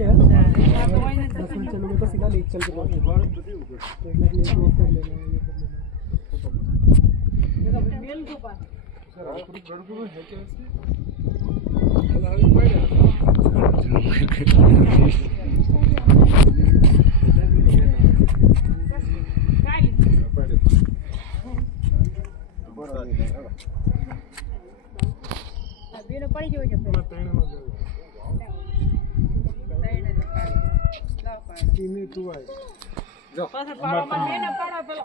છે 10 मिनट चलोगे तो सीधा लेक चल के पहुंचोगे मेल को पास सर गड़गड़ है क्या બેનો પડી ગયો છે ટીમે તું આય પાછળ પાડો માં લેને પાડો પેલો